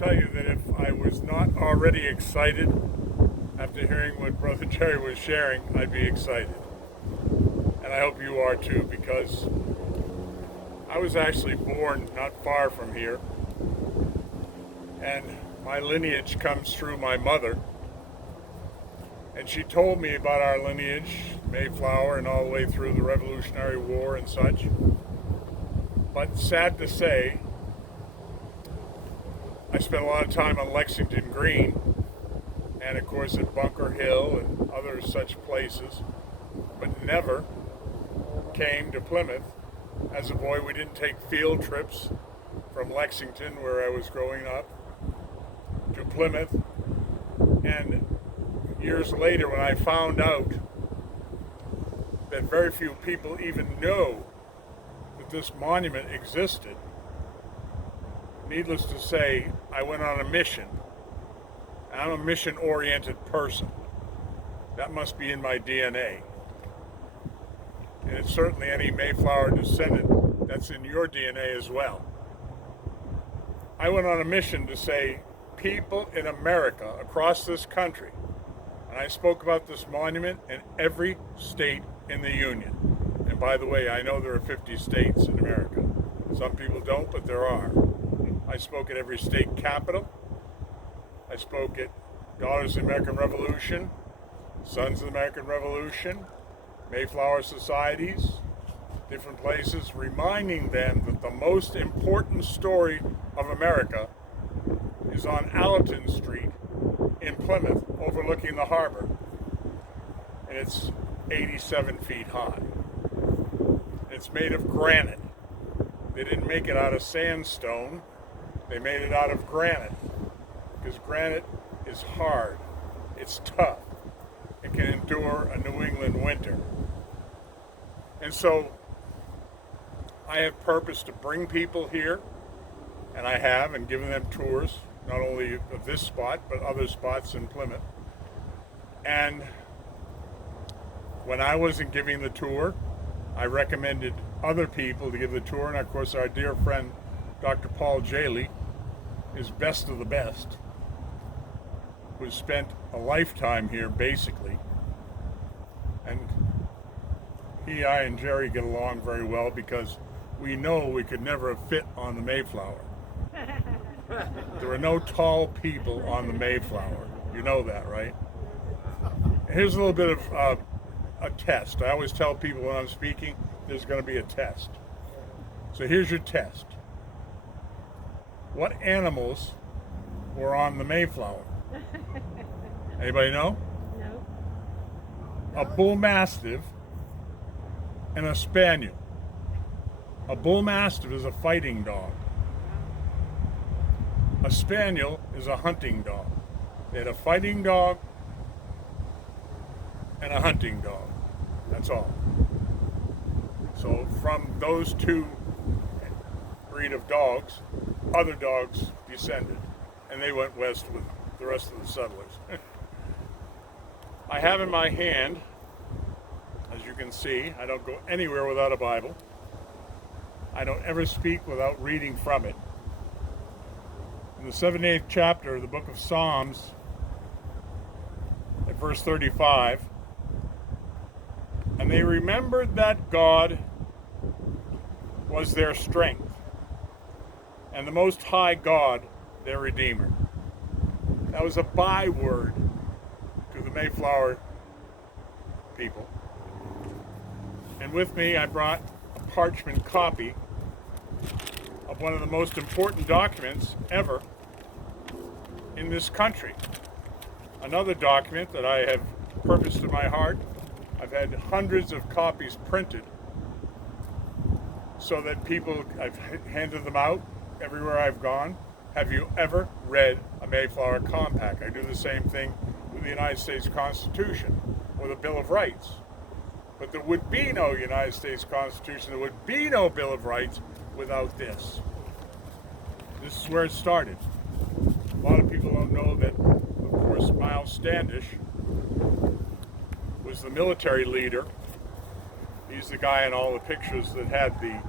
tell you that if I was not already excited after hearing what Brother Jerry was sharing, I'd be excited. And I hope you are too, because I was actually born not far from here. And my lineage comes through my mother. And she told me about our lineage, Mayflower, and all the way through the Revolutionary War and such. But sad to say, I spent a lot of time on Lexington Green, and of course at Bunker Hill and other such places, but never came to Plymouth. As a boy, we didn't take field trips from Lexington, where I was growing up, to Plymouth. And years later, when I found out that very few people even know that this monument existed, needless to say, I went on a mission. I'm a mission-oriented person. That must be in my DNA. And it's certainly any Mayflower descendant, that's in your DNA as well. I went on a mission to say, people in America, across this country, and I spoke about this monument in every state in the Union. And by the way, I know there are 50 states in America. Some people don't, but there are. I spoke at every state capital. I spoke at Daughters of the American Revolution, Sons of the American Revolution, Mayflower societies, different places, reminding them that the most important story of America is on Allerton Street in Plymouth, overlooking the harbor. And it's 87 feet high. It's made of granite. They didn't make it out of sandstone. They made it out of granite, because granite is hard. It's tough. It can endure a New England winter. And so I have purpose to bring people here, and I have, and given them tours, not only of this spot, but other spots in Plymouth. And when I wasn't giving the tour, I recommended other people to give the tour, and of course our dear friend Dr. Paul Jaley is best of the best, who spent a lifetime here basically, and he, I, and Jerry get along very well because we know we could never have fit on the Mayflower. There were no tall people on the Mayflower. You know that, right? Here's a little bit of a test. I always tell people when I'm speaking, there's going to be a test. So here's your test. What animals were on the Mayflower? Anybody know? No. A bull mastiff and a spaniel. A bull mastiff is a fighting dog. A spaniel is a hunting dog. They had a fighting dog and a hunting dog. That's all. So from those two breed of dogs, other dogs descended, and they went west with the rest of the settlers. I have in my hand, as you can see, I don't go anywhere without a Bible. I don't ever speak without reading from it. In the 78th chapter of the book of Psalms, at verse 35, and they remembered that God was their strength, and the Most High God their Redeemer. That was a byword to the Mayflower people. And with me, I brought a parchment copy of one of the most important documents ever in this country. Another document that I have purposed in my heart. I've had hundreds of copies printed so that people, I've handed them out everywhere I've gone. Have you ever read a Mayflower Compact? I do the same thing with the United States Constitution or the Bill of Rights. But there would be no United States Constitution, there would be no Bill of Rights without this. This is where it started. A lot of people don't know that, of course, Miles Standish was the military leader. He's the guy in all the pictures that had the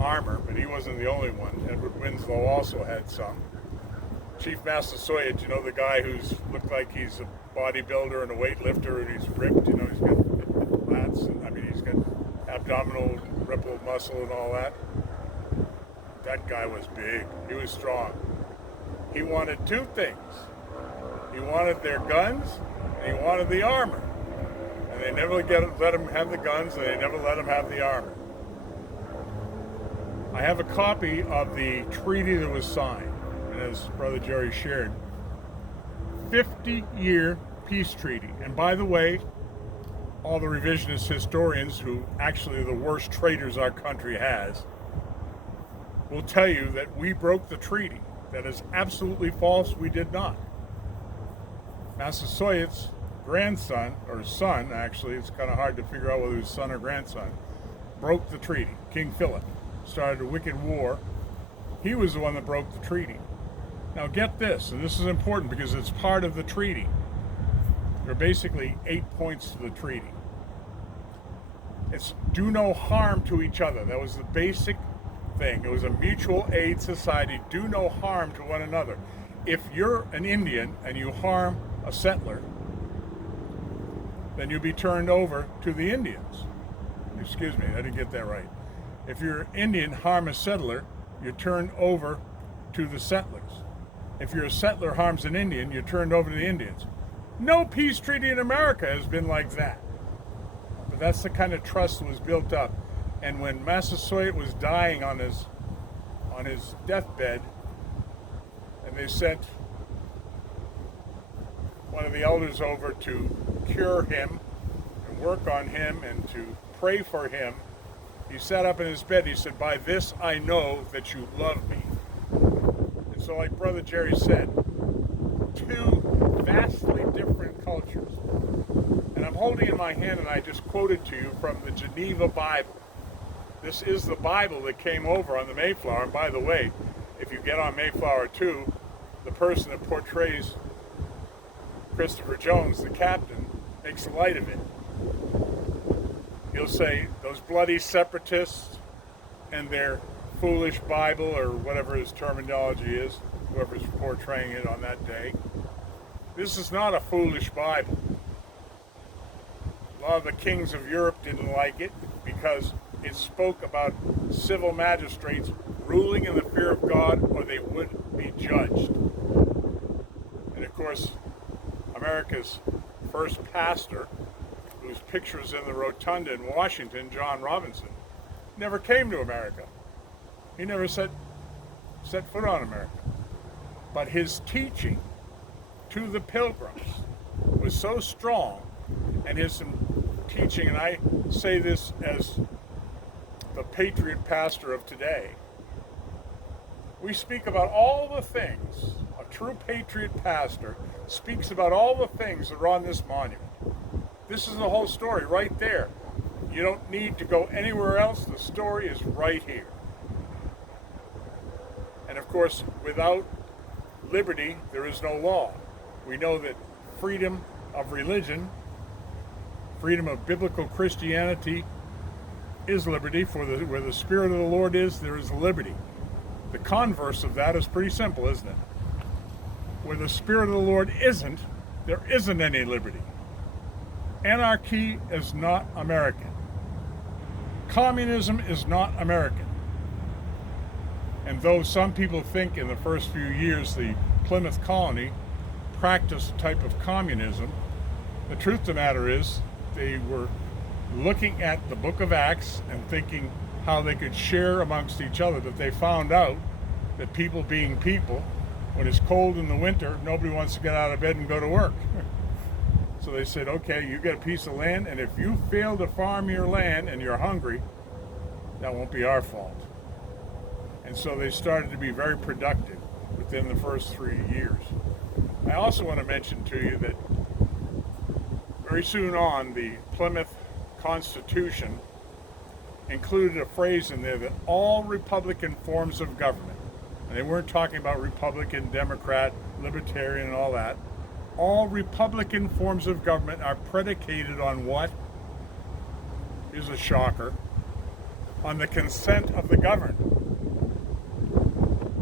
armor, but he wasn't the only one. Edward Winslow also had some. Chief Massasoit, you know, the guy who's looked like he's a bodybuilder and a weightlifter, and he's ripped, you know, he's got lats, and I mean, he's got abdominal ripple muscle and all that. That guy was big. He was strong. He wanted two things. He wanted their guns, and he wanted the armor. And they never let him have the guns, and they never let him have the armor. I have a copy of the treaty that was signed, and as Brother Jerry shared, 50-year peace treaty. And by the way, all the revisionist historians, who actually are the worst traitors our country has, will tell you that we broke the treaty. That is absolutely false. We did not. Massasoit's grandson, or son actually, it's kind of hard to figure out whether it was son or grandson, broke the treaty. King Philip started a wicked war. He was the one that broke the treaty. Now get this, and this is important because it's part of the treaty. There are basically 8 points to the treaty. It's do no harm to each other. That was the basic thing. It was a mutual aid society. Do no harm to one another. If you're an Indian and you harm a settler, then you'll be turned over to the Indians. Excuse me, I didn't get that right. If you're an Indian, harm a settler, you're turned over to the settlers. If you're a settler, harms an Indian, you're turned over to the Indians. No peace treaty in America has been like that. But that's the kind of trust that was built up. And when Massasoit was dying on his deathbed, and they sent one of the elders over to cure him and work on him and to pray for him, he sat up in his bed. He said, "By this I know that you love me." And so, like Brother Jerry said, two vastly different cultures. And I'm holding in my hand, and I just quoted to you from the Geneva Bible. This is the Bible that came over on the Mayflower. And by the way, if you get on Mayflower 2, the person that portrays Christopher Jones, the captain, makes light of it. He'll say, those bloody separatists and their foolish Bible, or whatever his terminology is, whoever's portraying it on that day. This is not a foolish Bible. A lot of the kings of Europe didn't like it because it spoke about civil magistrates ruling in the fear of God, or they would be judged. And of course, America's first pastor, whose picture is in the rotunda in Washington, John Robinson, never came to America. He never set foot on America. But his teaching to the pilgrims was so strong, and his teaching, and I say this as the patriot pastor of today, we speak about all the things. A true patriot pastor speaks about all the things that are on this monument. This is the whole story right there. You don't need to go anywhere else. The story is right here. And of course, without liberty, there is no law. We know that freedom of religion, freedom of biblical Christianity is liberty. Where the Spirit of the Lord is, there is liberty. The converse of that is pretty simple, isn't it? Where the Spirit of the Lord isn't, there isn't any liberty. Anarchy is not American. Communism is not American. And though some people think in the first few years the Plymouth colony practiced a type of communism, the truth of the matter is they were looking at the book of Acts and thinking how they could share amongst each other, that they found out that people being people, when it's cold in the winter, nobody wants to get out of bed and go to work. So they said, okay, you get a piece of land, and if you fail to farm your land and you're hungry, that won't be our fault. And so they started to be very productive within the first 3 years. I also want to mention to you that very soon on, the Plymouth Constitution included a phrase in there that all Republican forms of government, and they weren't talking about Republican, Democrat, Libertarian, and all that, all Republican forms of government are predicated on what? Here's a shocker. On the consent of the governed.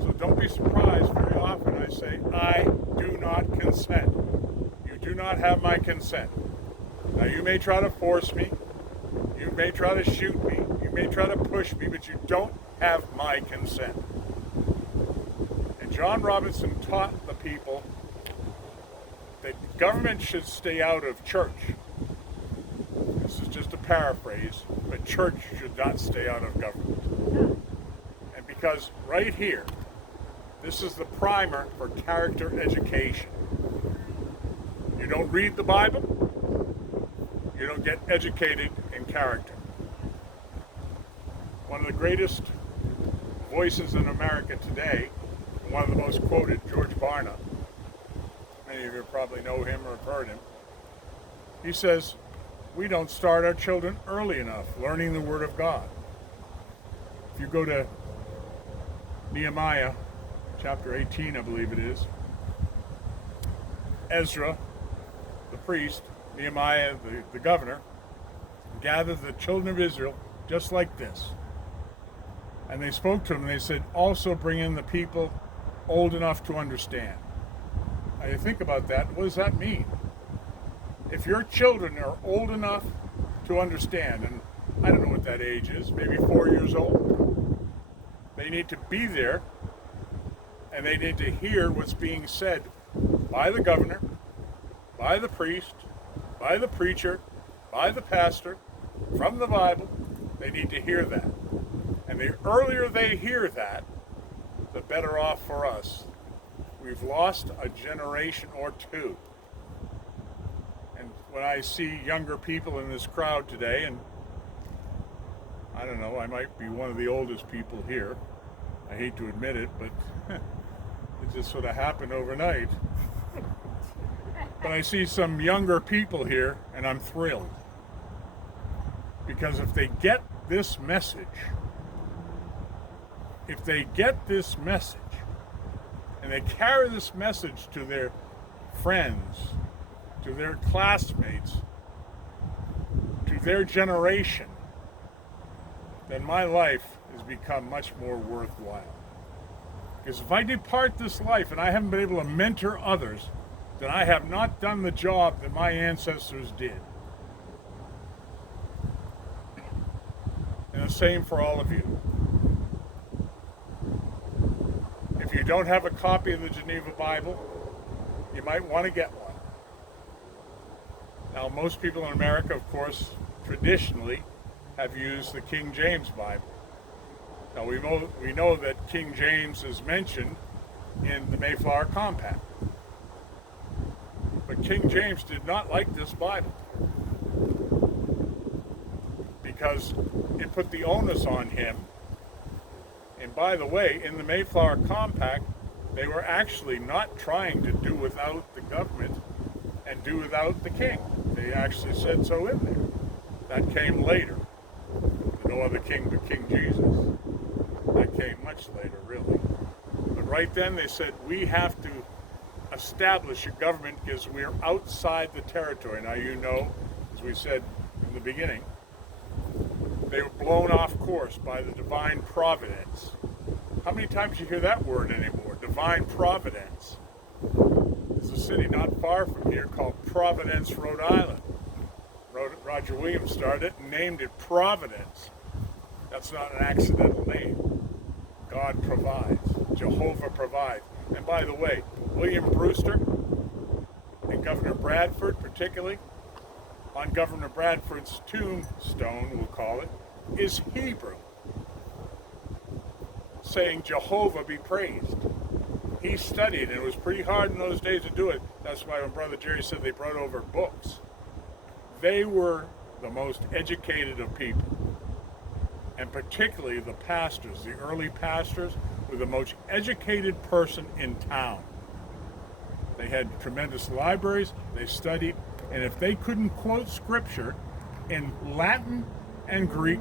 So don't be surprised. Very often I say, I do not consent. You do not have my consent. Now, you may try to force me. You may try to shoot me. You may try to push me, but you don't have my consent. And John Robinson taught the people that government should stay out of church. This is just a paraphrase, but church should not stay out of government. And because right here, this is the primer for character education. You don't read the Bible, you don't get educated in character. One of the greatest voices in America today, one of the most quoted, George Barna. Many of you probably know him or have heard him. He says, we don't start our children early enough learning the Word of God. If you go to Nehemiah, chapter 18, I believe it is, Ezra, the priest, Nehemiah, the governor, gathered the children of Israel just like this. And they spoke to them and they said, also bring in the people old enough to understand. Now you think about that, what does that mean? If your children are old enough to understand, and I don't know what that age is, maybe 4 years old, they need to be there and they need to hear what's being said by the governor, by the priest, by the preacher, by the pastor, from the Bible. They need to hear that. And the earlier they hear that, the better off for us. We've lost a generation or two. And when I see younger people in this crowd today, and I don't know, I might be one of the oldest people here. I hate to admit it, but it just sort of happened overnight. But I see some younger people here, and I'm thrilled. Because if they get this message, and they carry this message to their friends, to their classmates, to their generation, then my life has become much more worthwhile. Because if I depart this life and I haven't been able to mentor others, then I have not done the job that my ancestors did. And the same for all of you. If you don't have a copy of the Geneva Bible, you might want to get one. Now, most people in America, of course, traditionally have used the King James Bible. Now, we know that King James is mentioned in the Mayflower Compact. But King James did not like this Bible because it put the onus on him. And by the way, in the Mayflower Compact, they were actually not trying to do without the government and do without the king. They actually said so in there. That came later. No other king but King Jesus. That came much later, really. But right then they said, we have to establish a government because we're outside the territory. Now you know, as we said in the beginning, they were blown off course by the divine providence. How many times do you hear that word anymore? Divine providence. There's a city not far from here called Providence, Rhode Island. Roger Williams started it and named it Providence. That's not an accidental name. God provides. Jehovah provides. And by the way, William Brewster and Governor Bradford particularly, on Governor Bradford's tombstone, we'll call it, is Hebrew, saying Jehovah be praised. He studied, and it was pretty hard in those days to do it. That's why when Brother Jerry said they brought over books, they were the most educated of people. And particularly the pastors, the early pastors, were the most educated person in town. They had tremendous libraries, they studied, and if they couldn't quote scripture in Latin and Greek,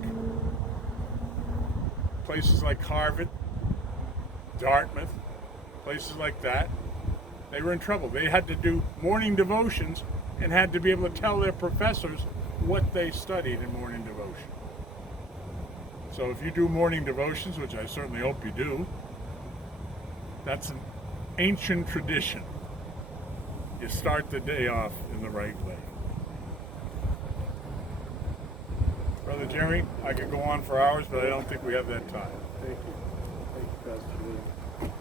places like Harvard, Dartmouth, places like that, they were in trouble. They had to do morning devotions and had to be able to tell their professors what they studied in morning devotion. So if you do morning devotions, which I certainly hope you do, that's ancient tradition, you start the day off in the right way. Brother Jeremy, I could go on for hours, but I don't think we have that time. Thank you. Thank you, Pastor Lee.